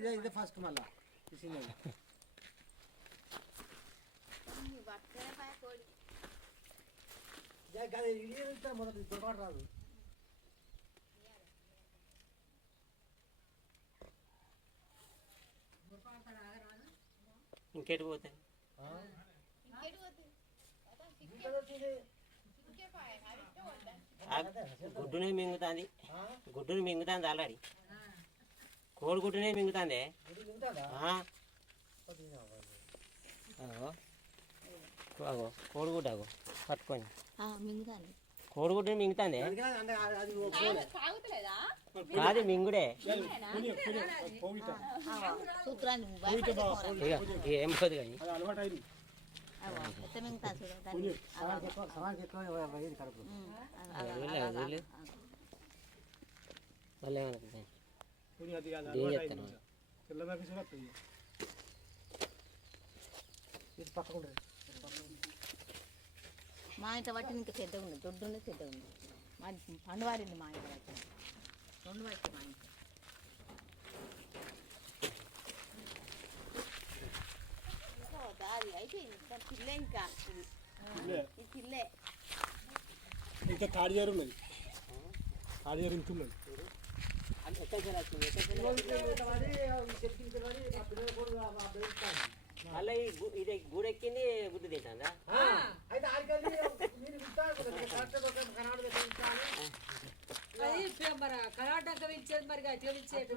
ఇదే ఇదే ఫస్ట్ మళ్ళా. అది ఇదే. మొదటి దొరకడం రాదు. ఇంకెటు పోతాయి? ఆ? గుడ్డునే మింగుతుంది. గుడ్డుని మింగుతుంది ఆల్రెడీ. కోడి గుడ్డునే మింగుతుంది? అగో. కోడిగుడ్డు అగో పట్టుకొని. మింగుతాను కోడిగుడ్డుని మింగుతుంది. కాదు మింగుడే. ఏం పోదు కానీ. అది అలవాటు మా ఇంట పట్టిన ఇంకా పెద్దగా ఉంది. దొడ్డు ఉంది పెద్దగా ఉంది. మా పండువారింది మా ఇంట పట్టిన రెండు పట్టి మా ఇంట అది అయిపోయింది. ఇంకా పిల్లే ఇంకా. ఇది. ఈ పిల్లే. ఇంకా తాడియారు ఉన్నది. తాడియారు ఇంత ఉన్నది. గు- ఇది గూడెక్కింది గుడ్డు తింటుందా? అయితే ఆడికెళ్ళి మీరు కర్ణాటక ఇచ్చేది మరి అట్లా ఇచ్చేది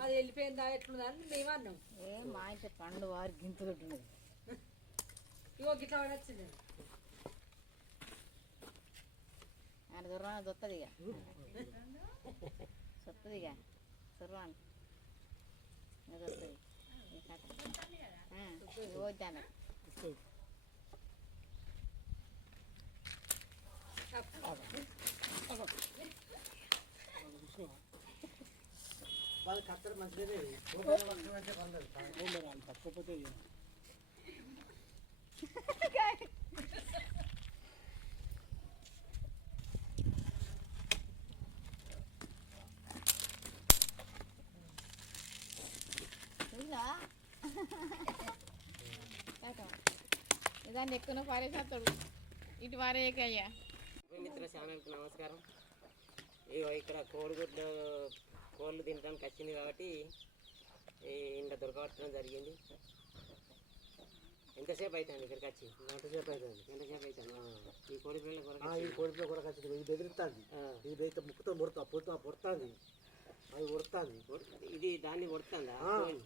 అది వెళ్ళిపోయిందా? ఎట్లుందా అని మేము అన్నాం ఏ మా ఇంట పండు వారి గింత దొడ్డు ఉన్నది ఇగో గిట్లా వచ్చింది ఆయన దొరవాన దొత్తది ఇక. సొత్తది ఇక దొరవాన దొత్తది పోతాను వాళ్ళు కత్తరు మంచిదే రూపాయల వర్షం అయితే పండదు తప్పకపోతే దాన్ని ఎక్కువ పారేసేస్తాడు ఇటు పారేయకయ్యా మిత్ర ఛానల్కి నమస్కారం. ఇగో ఇక్కడ కోడిగుడ్డు కోళ్ళు తినడానికి వచ్చింది కాబట్టి ఈ ఇంత దొరకబట్టడం జరిగింది. ఎంతసేపు అవుతుంది ఇక్కడికి వచ్చి? ఎంతసేపు అవుతుంది ఎంతసేపు అవుతుంది ఈ కోడి పిల్లల కొరకు ఆ, ఈ కోడిలో కూడా ఖచ్చితంగా ఇది బెదిరిస్తుంది ఇది బెదిరితే ముక్కుతో ముడతా పొడుతా పొడుతుంది అది ఉడుతుంది ఇది దాన్ని కొడుతుందా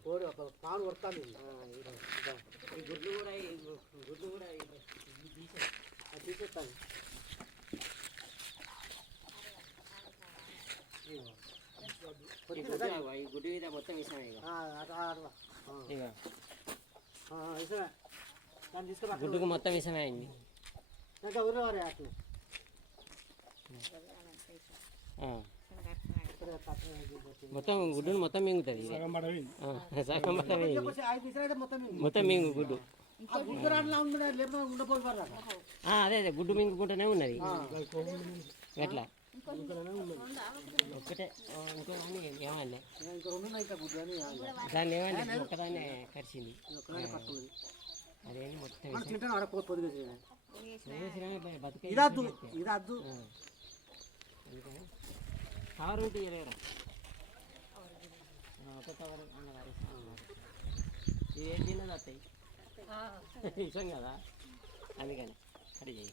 కోడి ఒక పాలు ఉడుతుంది ఈ గుడ్లు కూడా గుడ్లు కూడా అది తీసేస్తాను. ఈ గుడ్డు మీద మొత్తం ఇస్తాను ఇక గుడ్డుకు మొత్తం విషమే అయింది. ఇంకా ఊరే వారే అట్లా మొత్తం గుడ్డును మొత్తం మింగుతుంది సగం పడవి. ఇది. కొంచెం ఐదు నిమిషాలు అయితే మొత్తం మింగు. మొత్తం మింగు గుడ్డు అదే అదే గుడ్డు మింగుకుంటూనే ఉన్నది. ఎట్లా ఒక్కటే ఇంకో దాన్ని ఏమన్నా దాన్ని ఒక్కదాన్నే కరిచింది. అదేమి మొత్తం మనం తింటాను ఆడ కవర్ ఉంటే అన్నగారు ఇది ఏం తిన్నది వస్తాయి ఇష్టం కదా? అందుకని. అది చేయి